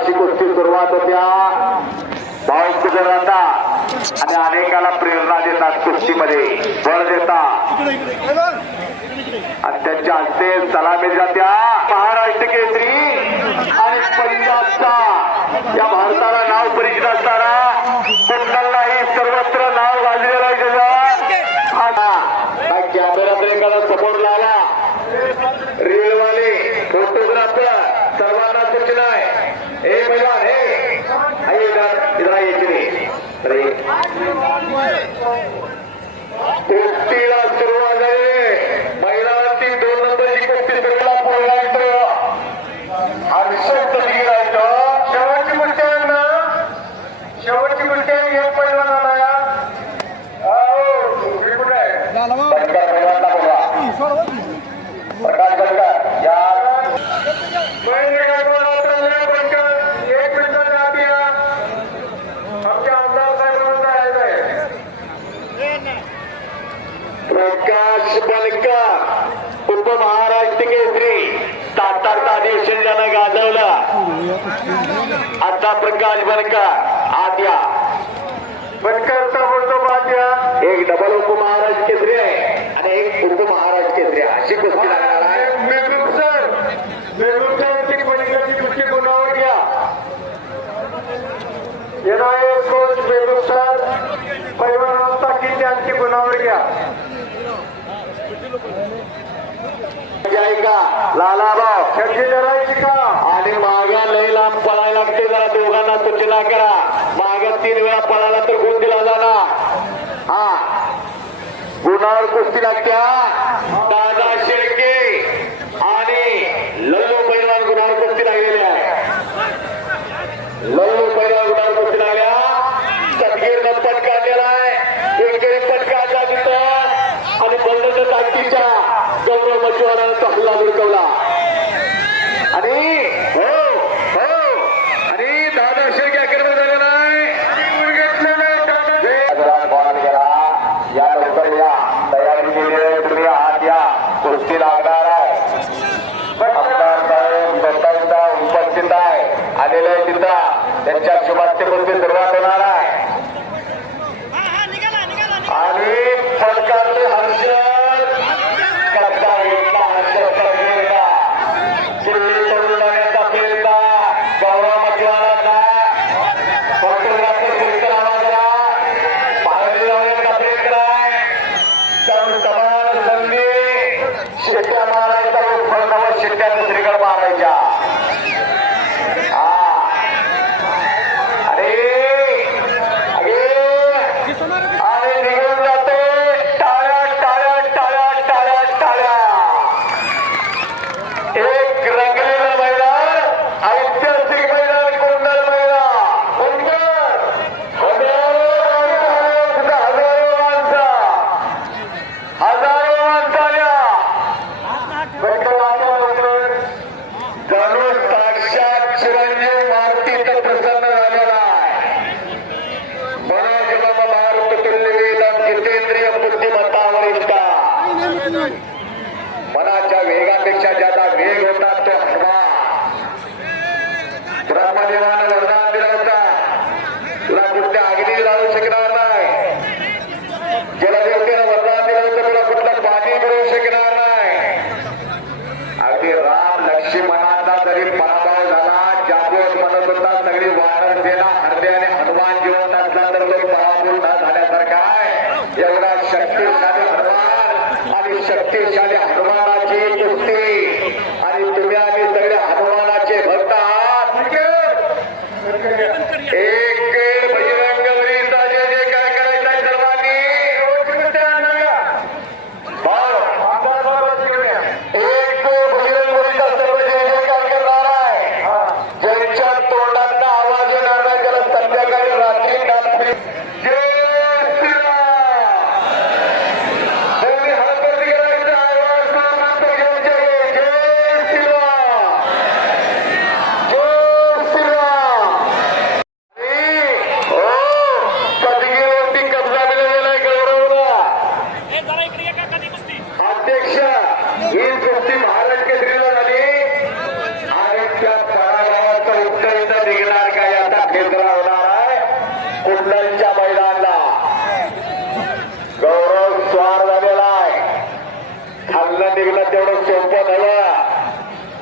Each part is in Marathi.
अशी कुस्ती सुरुवात होत्या. भाऊ राहता आणि अनेकाला प्रेरणा देतात कुस्तीमध्ये. बळ देतात. आणि त्यांच्या हस्ते सलामी जात्या. महाराष्ट्र केसरी आणि पंजाबचा. या भारताला आहे प्रकाश बनकर उपमहाराष्ट्र केसरी सातारचा अधिवेशन ज्यानं गाजवलं आता प्रकाश बनकर आत या बनकर बोलतो आत या एक डबल उपमहाराष्ट्र केसरी आहे आणि एक उपमहाराष्ट्र केसरी आहे अशी गोष्टी लागणार आहे मेहबूब सर मेहबूब साहेबची बनकरची कुस्ती गुणावर घ्या येणारे कोच मेहबूब सर पैलवान की त्यांची गुणावर घ्या का लालाभाऊ खेळची धरायची का आणि मागा लय लांब पळायला लागते जरा दोघांना सूचना करा मागा तीन वेळा पळाला तर गुण दिला जाणार हा. गुणावर कुस्ती लागत्या. दादा शेळके आणि लल्लू पैलवान गुणावर कुस्ती लागलेली आहे लल्लू पैलवान गुणावर कुस्ती लागल्या सदगीरनं पट काढलेला आहे एकतरी पट काढला तिथं आणि बंद ताकदीच्या गौरव मच्छवारानं तो हल्ला धुडकवला आणि हो हो आणि दादा शेळके अकॅडमी झालेला आहे या लवकर या तयारी केली आहे तुम्ही आत या कुस्ती लागणार आहे आमदार साहेब स्वतःचा उपस्थित आहे आलेले आहे तिथं त्यांच्या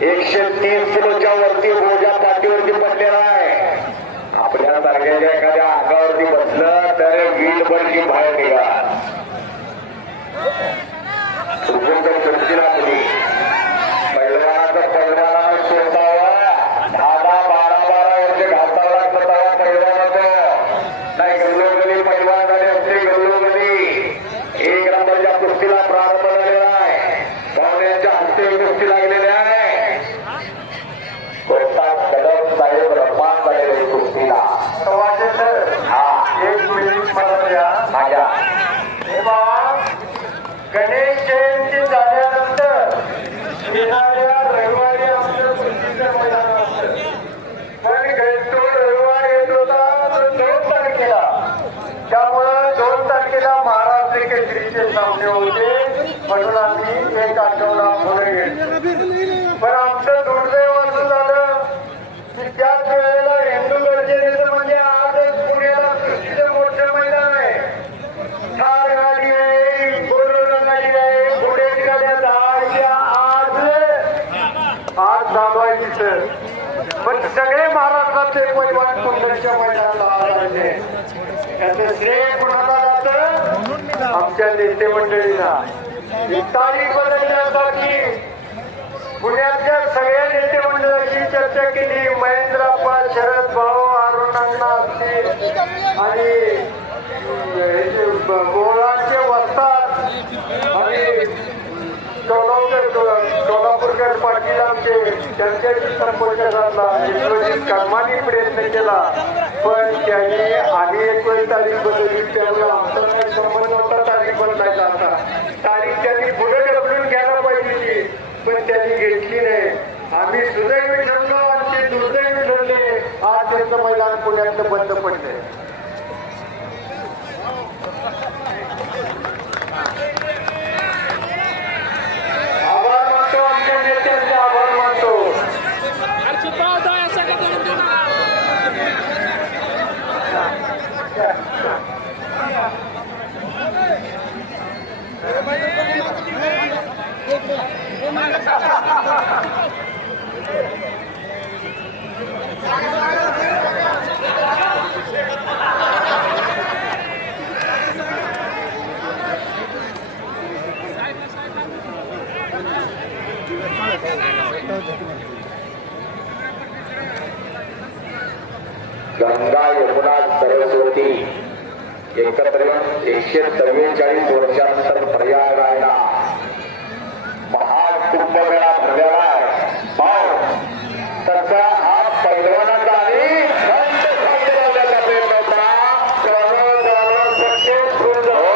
एकशे तीस किलोच्या वरती बोजा पाठीवरती पडलेला आहे. आपल्या तारखेच्या एखाद्या अंगावरती बसलं तर वील बनची बाहेर निघा. केसरीचे सामने होते म्हणून आम्ही एक आठवडा पुढे गेलो पण आमचं दुर्दैव असं झालं की त्याच वेळेला हिंदू गर्जनेचं म्हणजे आज पुण्याला कुस्तीचं मोठं मैदान आहे ठार गाडी आहे बोलेरो गाडी आहे पुण्याची गाड्या दहाच्या आज आज थांबवायची सर पण सगळे महाराष्ट्रातले परिवार कुंडलच्या मैदानाला आज आले त्याचं श्रेय कोणाला आमच्या नेते मंडळीला तारीख बदलण्यासाठी पुण्यातल्या सगळ्या नेते मंडळाशी चर्चा केली. महेंद्रप्पा शरद भाऊ अरुणांना असतील. आणि हे गोळांचे वस्तात आणि सोलापूर सोलापूरकर पाटील आमचे त्यांच्याशी संपर्क साधला विश्वजित कर्माने प्रयत्न केला. पण त्यांनी आणि एकोणीस तारीख बदलली त्यामुळे आमचा काही संबंध होता तारीख बदलायचा आता तारीख त्यांनी पुढे ढकलून घ्यायला पाहिजे होती पण त्यांनी घेतली नाही आम्ही सुदैवी ठरलो आणि ते दुर्दैवी ठरले. आज त्यांचं मैदान पुण्यातलं बंद पडले सर्व एकशे चव्वेचाळीस वर्षानंतर प्रयागरायला महाकुंभमेळा भरलेला आहे. पाव तसा हा पैलवानाचा आणि हो,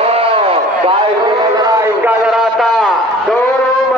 काय ऐका जरा आता. गौरव